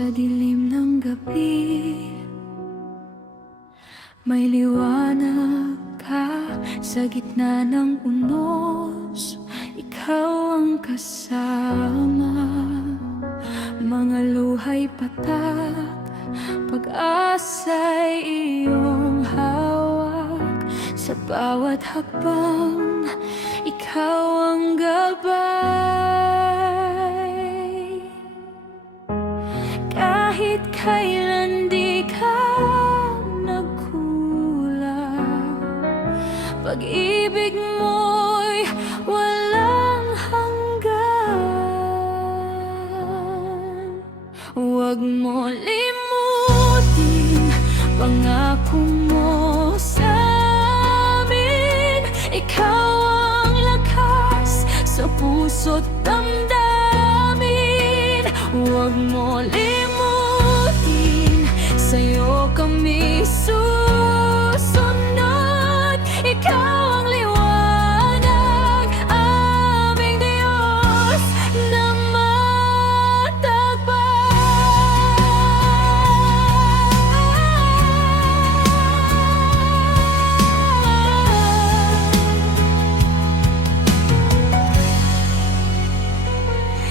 Sa dilim ng gabi, may liwanag ka sa gitna ng unos. Ikaw ang kasama, mga luha'y patak, pag-asa'y iyong hawak. Sa bawat hakbang, ikaw ang gabay. Kahit kailan di ka nagkulang, pag-ibig mo'y walang hanggan. Huwag mo limutin pangako mo sa amin. Ikaw ang lakas sa puso't damdamin. Huwag mo limutin, sa'yo kami susunod. Ikaw ang liwanag, aming Diyos na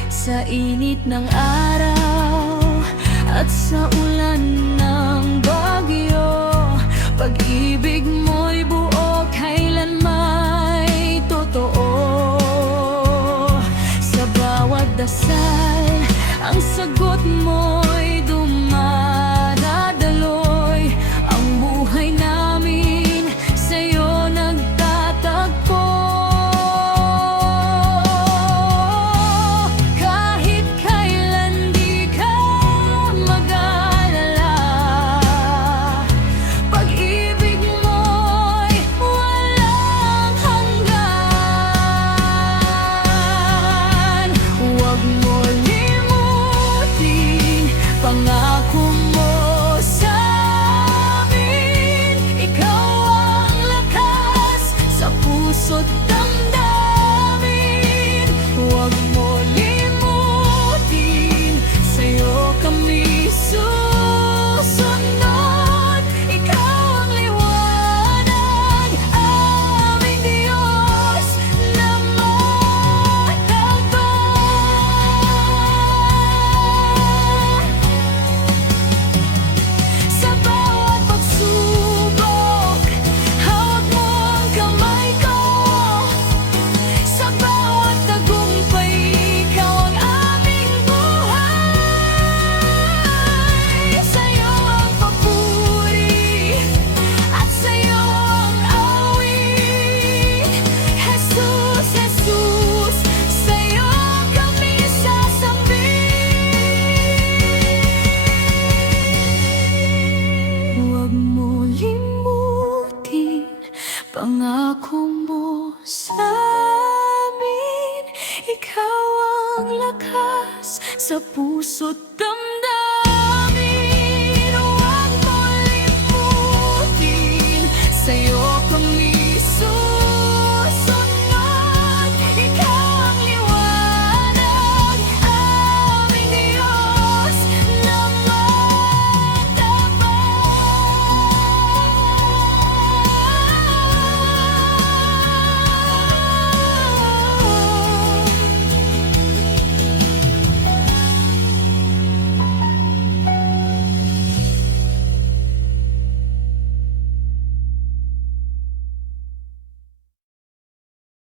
sa init ng araw at sa ulan ng bagyo, pag-ibig mo'y buo, kailan may totoo. Sa bawat dasal, ang sagot mo'y dumadaloy. Ang buhay namin sa'yo nagtatagpo. Pangako mo sa amin, ikaw ang lakas sa puso't damdamin. Huwag mo limutin, sa'yo kami susunod. Ikaw ang liwanag, aming Diyos na matatag. Sa bawat pagsubok, hawak mo ang kamay ko. Sa bawat tagumpay, ikaw ang aming buhay. Sa'yo ang papuri at sa'yo ang awit. Jesus, Jesus, sa'yo kami sasabihin. Huwag mo limutin pangako mo sa amin. Ikaw ang lakas sa puso't damdamin. Huwag mo limutin, sa'yo